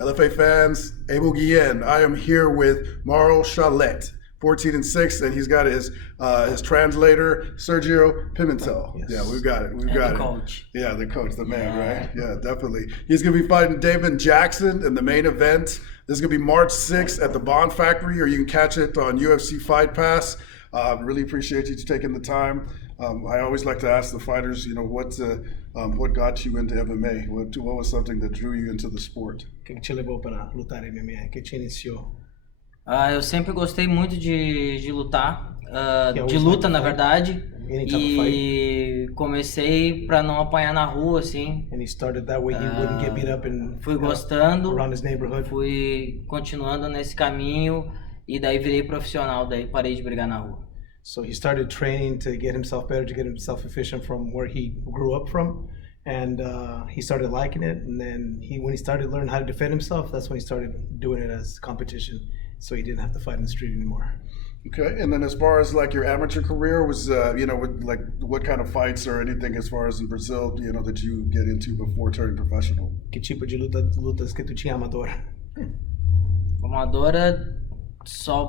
LFA fans, Abel Guillen. I am here with Mauro Chaulet, 14-6, and he's got his translator, Sergio Pimentel. Yes. Yeah, we've got it. We've And got the it. coach. Yeah, the coach, the man, Yeah. right? Yeah, definitely. He's going to be fighting David Jackson in the main event. This is going to be March 6th at the Bond Factory, or you can catch it on UFC Fight Pass. Really appreciate you taking the time. I always like to ask the fighters, what got you into MMA? What was something that drew you into the sport? O que te levou para lutar MMA? O que te iniciou? Eu sempre gostei muito de lutar, Que é de o luta fight. na verdade, Any type of e comecei pra não apanhar na rua, assim. And he started that way he wouldn't get beat up in, Fui gostando, around his neighborhood. fui continuando nesse caminho e daí virei profissional, daí parei de brigar na rua. So he started training to get himself better, to get himself efficient from where he grew up from. And he started liking it. And then when he started learning how to defend himself, that's when he started doing it as competition. So he didn't have to fight in the street anymore. Okay, and then as far as like your amateur career was, what kind of fights or anything as far as in Brazil, that you get into before turning professional? Que tipo de lutas que tu tinha amador? Amadora, só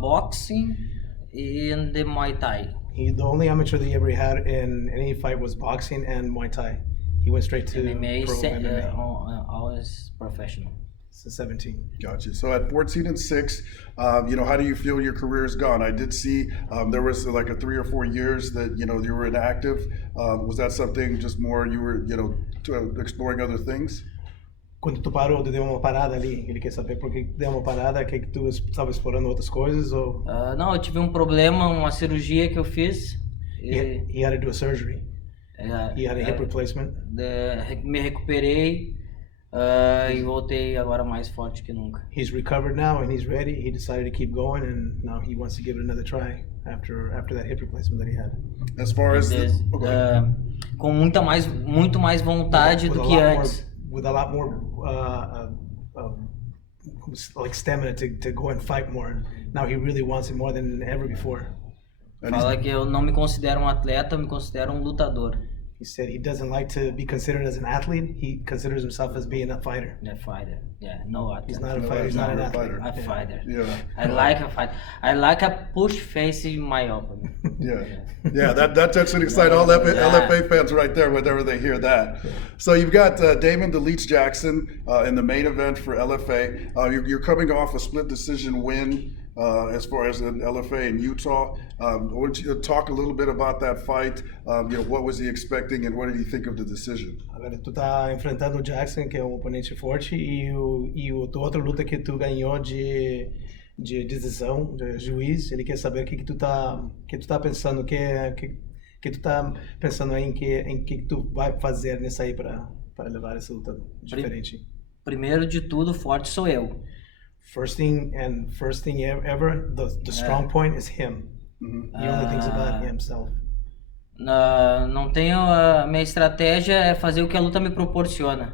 boxing e the Muay Thai. The only amateur that he ever had in any fight was boxing and Muay Thai. He went straight to MMA, pro MMA. always professional. Since 17. Gotcha. So at 14-6, how do you feel your career has gone? I did see there was like a 3 or 4 years that you were inactive. Was that something just more you were exploring other things? Quando tu parou, tu deu uma parada ali. Ele quer saber por que deu uma parada, que tu estava explorando outras coisas ou Não, eu tive um problema, uma cirurgia que eu fiz. he had to do a surgery. He had a hip replacement. Me recuperei e voltei agora mais forte que nunca. He's recovered now and he's ready. He decided to keep going and now he wants to give it another try after that hip replacement that he had. As far as Com muito mais vontade do que antes. With a lot more like stamina to go and fight more. Now he really wants it more than ever before. Fala que eu não me considero um atleta, eu me considero um lutador. He said he doesn't like to be considered as an athlete. He considers himself as being a fighter. A fighter, yeah, no athlete. He's not a fighter. He's not an athlete. A fighter. Yeah. I like a fight. I like a push facing my opponent. Yeah, that should excite all LFA fans right there whenever they hear that. So you've got Damon the Leech Jackson in the main event for LFA. You're coming off a split decision win as far as an LFA in Utah. I want you to talk a little bit about that fight. What was he expecting and what did he think of the decision? Agora tu tá enfrentando o Jackson, que é um oponente forte, e a outra luta que tu ganhou de decisão, de juiz. Ele quer saber o que tu tá pensando, que tu tá pensando aí em que tu vai fazer nessa aí para levar essa luta diferente. Primeiro de tudo, forte sou eu. First thing ever, the strong point is him. He only thinks about himself. Não tenho a minha estratégia é fazer o que a luta me proporciona.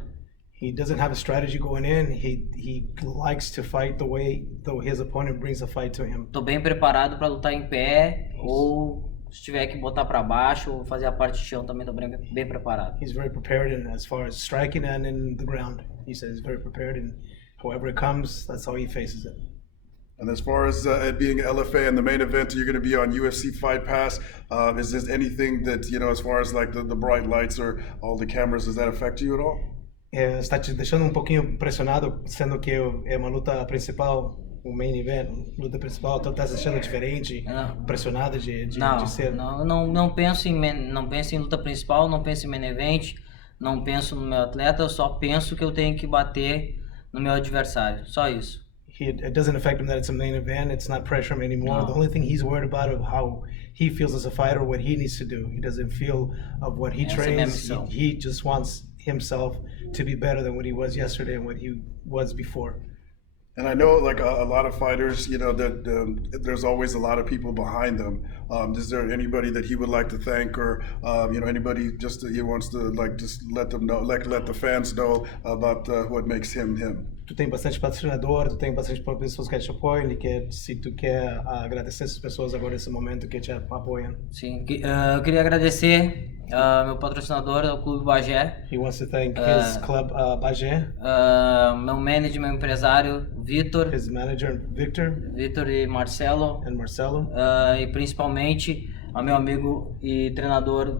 He doesn't have a strategy going in. He likes to fight the way his opponent brings the fight to him. Tô bem preparado para lutar em pé ou se tiver que botar para baixo ou fazer a parte de chão também tô bem preparado. He's very prepared as far as striking and in the ground. He says he's very prepared and however it comes, that's how he faces it. And as far as it being LFA in the main event, you're going to be on UFC Fight Pass. Is there anything that, as far as like the bright lights or all the cameras, does that affect you at all? Está te deixando um pouquinho pressionado, sendo que é uma luta principal, o main event, luta principal, tu tá se achando diferente, pressionado de ser? Não penso em luta principal, não penso em main event, não penso no meu atleta, eu só penso que eu tenho que bater no meu adversário, só isso. It doesn't affect him that it's a main event. It's not pressure him anymore. No. The only thing he's worried about is how he feels as a fighter, what he needs to do. He doesn't feel of what he trains. He just wants himself to be better than what he was yesterday and what he was before. And I know, like a lot of fighters, you know, that there's always a lot of people behind them. Is there anybody that he would like to thank, or you know, anybody just that he wants to like just let them know, like let the fans know about what makes him him? Tu tem bastante patrocinador, tu tem bastante pessoas que te apoiam, e que se tu quer agradecer essas pessoas agora nesse momento que te apoiam. Sim, eu queria agradecer meu patrocinador, o Clube Bagé, He wants to thank his club, Bagé, meu manager, meu empresário, Vitor, his manager, Victor, e Marcelo, and Marcelo, e principalmente ao meu amigo e treinador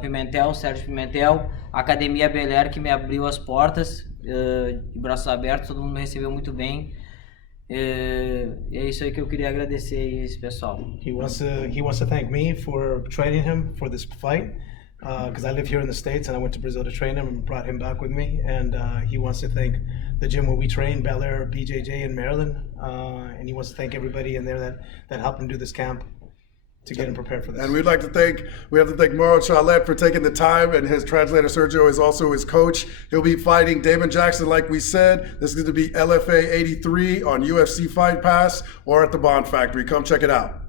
Pimentel, Sérgio Pimentel, a Academia Bel Air, que me abriu as portas, de braços abertos, todo mundo me recebeu muito bem. É isso aí que eu queria agradecer esse pessoal. he wants to thank me for training him for this fight, because I live here in the States and I went to Brazil to train him and brought him back with me, and he wants to thank the gym where we train, Bel Air BJJ in Maryland, and he wants to thank everybody in there that helped him do this camp to get him prepared for this. And we have to thank Mauro Chaulet for taking the time, and his translator Sergio is also his coach. He'll be fighting Damon Jackson, like we said. This is going to be LFA 83 on UFC Fight Pass or at the Bond Factory. Come check it out.